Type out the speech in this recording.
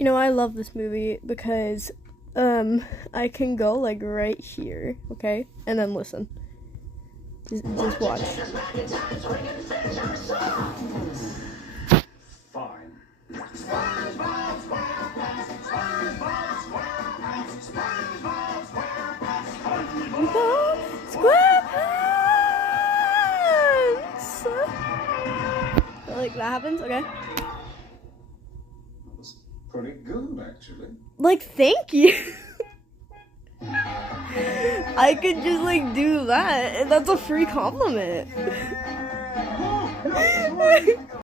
You know, I love this movie because I can go like right here, okay? And then listen. Just watch. Fine. SquarePants! Like that happens, okay? That was pretty good, actually. Like, thank you. I could just like do that, and that's a free compliment.